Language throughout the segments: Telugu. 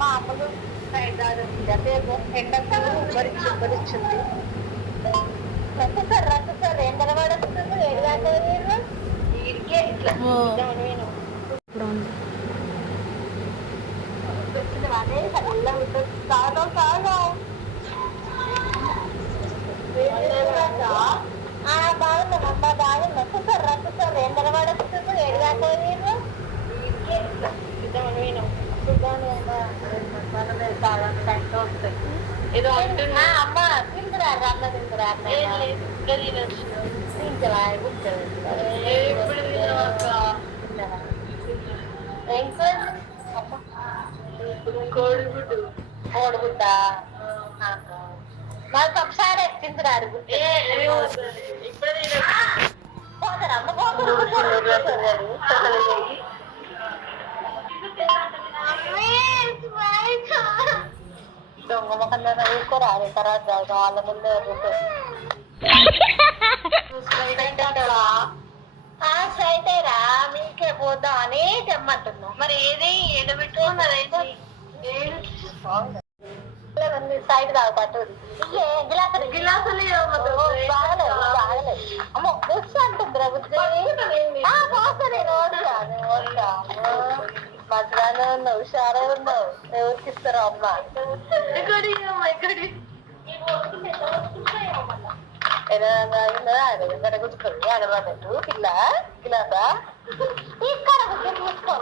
మామూలు అదేమో ఎండకు ఉబ్బరిచ్చింది రద్దు సార్ రద్దు సార్ ఎండల పడుతుంది ఏడు గంటల నీరు వీడికే ఇట్లా. నేను. అదే చల్ల ఉంటుంది. బాగుందమ్మా బాగుంది సార్ రద్దు సార్ ఎండల పడుతుంది ఏడు గంటల నీరు ఏదో అంటున్నా అమ్మ తిందురా అన్న తిందురా ఏం లేదు ఇంకా ఎప్పుడు కోడిగుడ్డు కోడిగుడ్డ మాకు ఒకసారి తిందురారు ఏ ఏ ఇప్పుడు అమ్మ పోతారు దొంగ మొక్కలు ఊరుకోరాదు తర్వాత వాళ్ళ ముందు ఊరుకోరు అయితే రా మీకే పోదాం అని తెమ్మంటున్నాం మరి ఏది ఎడబెట్టు మరి ఏంటి సైడ్ కాదు గిలాసులు గిలాసులు ఇవ్వద్దు. బాగలేదు బాగలేదు అమ్మో బుక్స్ అంటుందిరా బుద్ధి ఆ, నేను వస్తా నేను వస్తా అమ్మో, మధ్యాహ్నం ఉన్నావు హుషారే ఉన్నావు ఎవరికి ఇస్తారా అమ్మ ఎక్కడి అమ్మ ఎక్కడి ఏదైనా కూర్చుంది అడగబడ్డట్టు పిల్ల గిలాసా తీసుకోరా బుద్ధి తీసుకో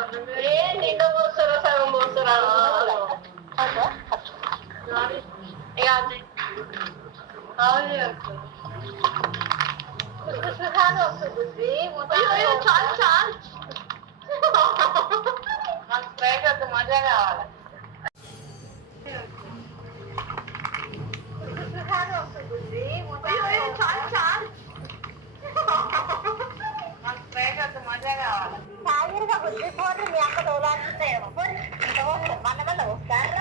చాలు నాకు స్ప్రైట్ వద్దు మజా కావాలి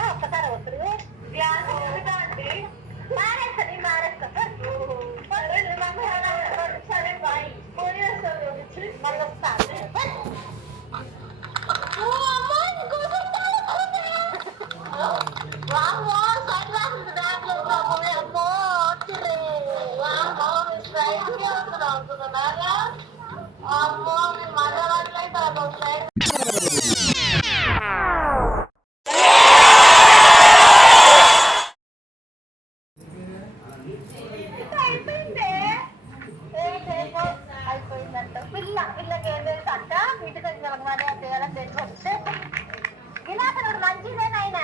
ఒక్కసారి వస్తుంది బుద్ధి మంచిదేనాయన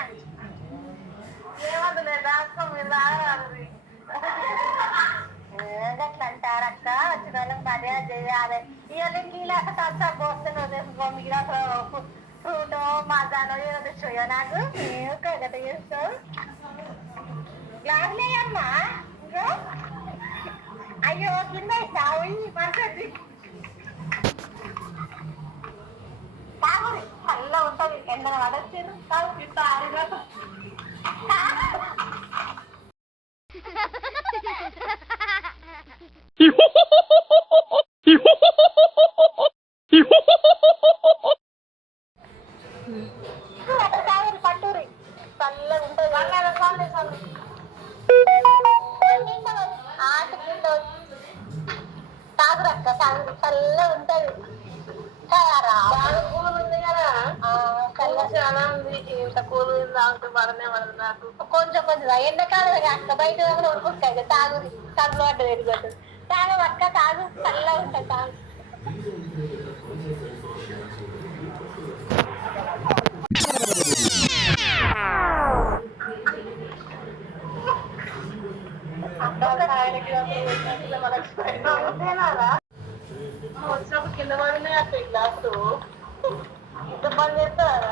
ఏమవుతుంది రాష్ట్రం మీరు అంటారక్క వచ్చిన వాళ్ళకి మర్యాద చేయాలి ఇవాళ గీలాస తచ్చా పోస్తున్నావు మిగిలిన ఫ్రూట్ మాజానో ఏదో తెచ్చోయా నాకు కగట చేస్తావు గ్లాసులే అమ్మా ఇంకో అయ్యో కింద సావు మనసది తాగురి చల్ల ఉంటుంది ఎండ పడచ్చారు తాగు తాగుగా పడదు నాకు. కొంచెం కొంచెం. ఎండాకాలం అక్క బయట ఉడుకుంటాయి తాగురి కళ్ళు అడ్డ పెరిగట్టు తాగు అక్క తాగు. చల్ల ఉంటుంది తాగు. వచ్చినప్పుడు కింద పడినాయి అట్లా గ్లాసు ఇంత పని చేస్తారా